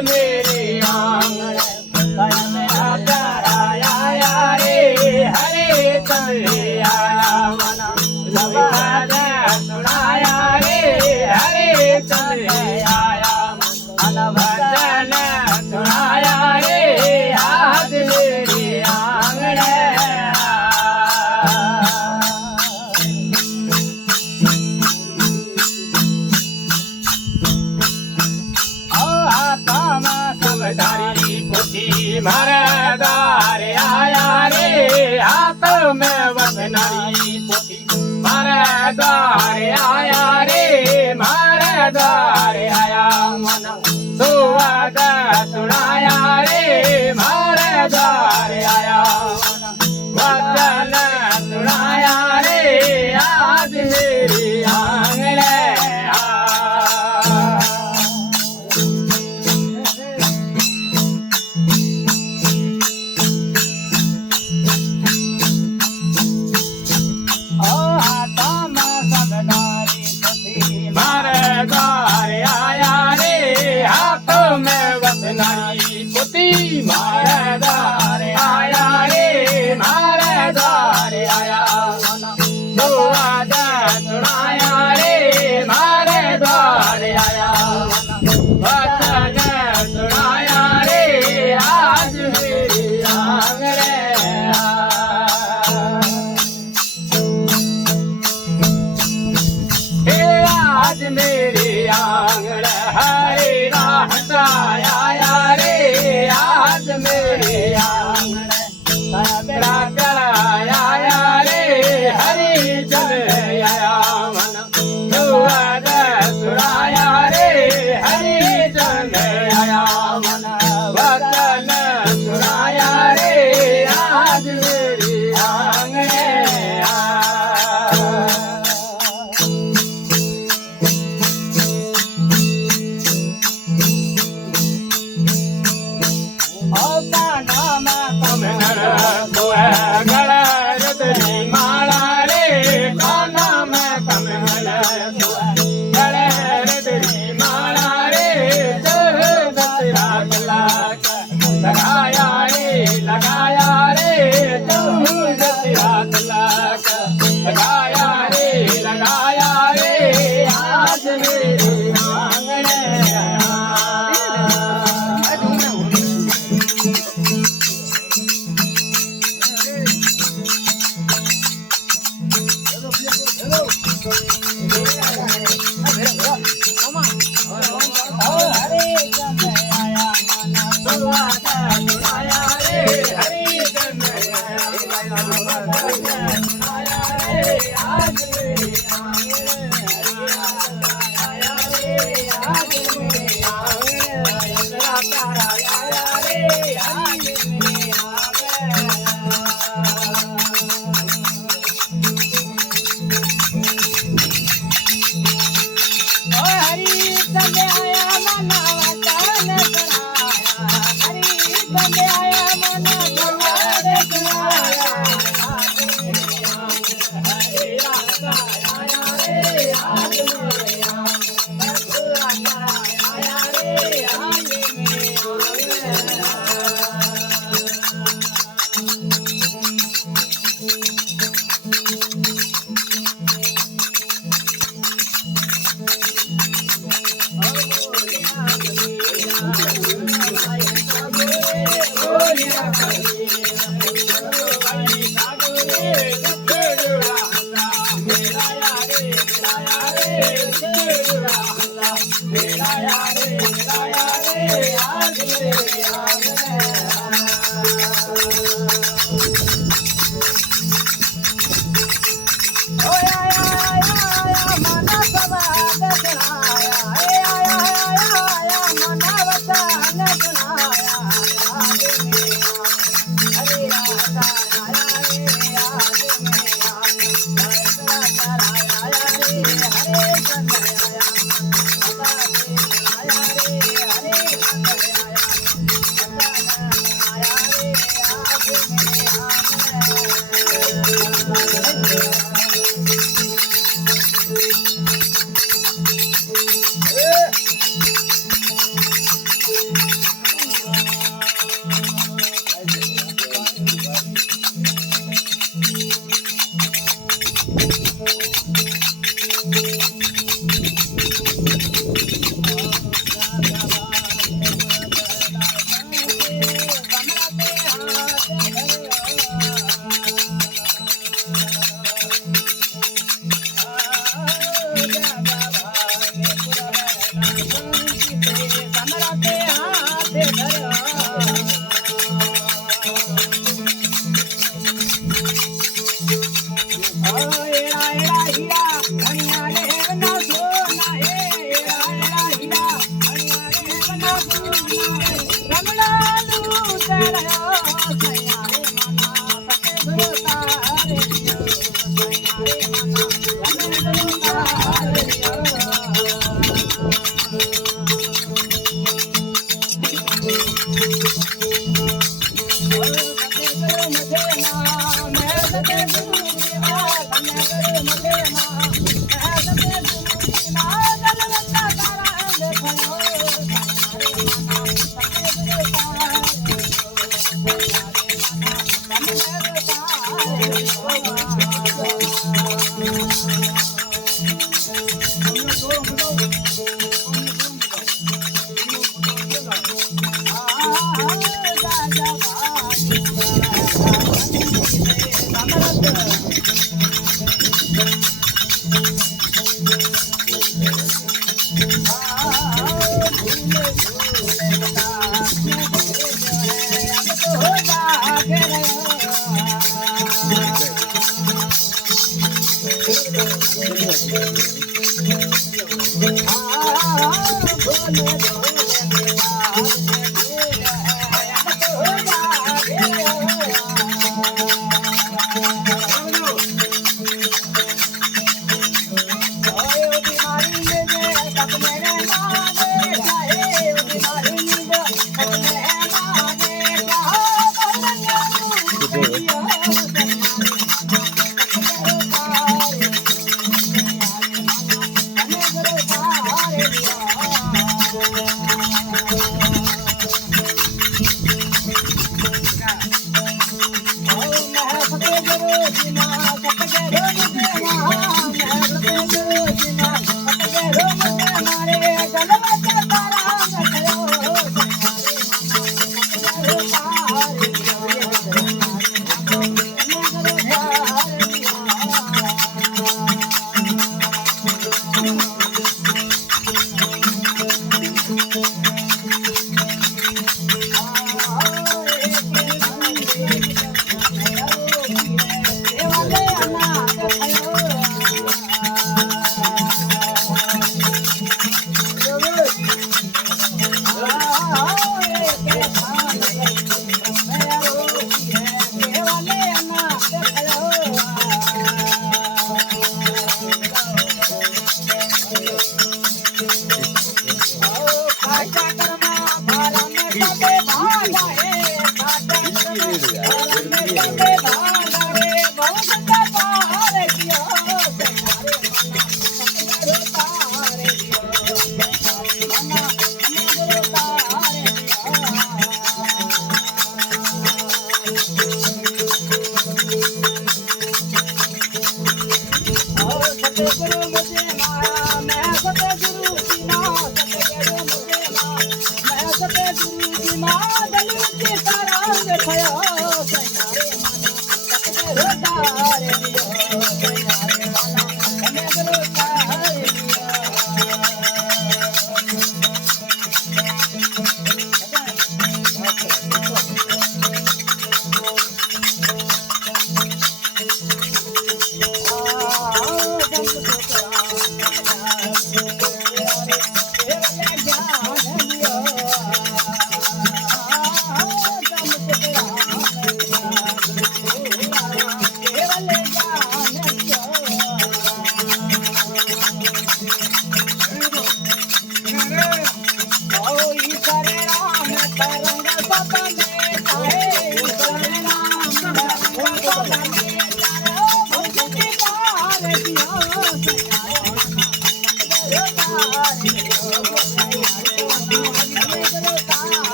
मेरे आंगन मेरा कराया रे हरे करे आया मना लबाद सुनाया रे हरे करे आया मन भजन सुनाया रे आज मेरे आंगन समझदारी पोथी महारादार आया रे हाथ में वतनारी पोथी महारादार आया रे महारादार आया मन सुवाद सुनाया रे महारादार आया वचन सुनाया रे आज मेरी आंगन महारादार आया रे महारादार आया सुवाद सुनाया रे महारादार आया वचन सुनाया रे आज मेरी आंगन हे आज मेरी आंगन हरे राहता आया रे आज मेरे आंगन मेरा कराया रे हरि जन आया मन सुवाद सुनाया रे हरि जन आया मन वचन सुनाया रे आज मेरे आंगन लगाया रे लगाया रे आज मेरे आंगन Oh, yeah.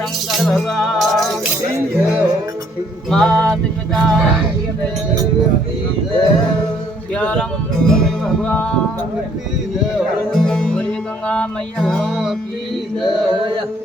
शंकर भगवान मात पिता प्यारम भगवान गंगा मैया की जय।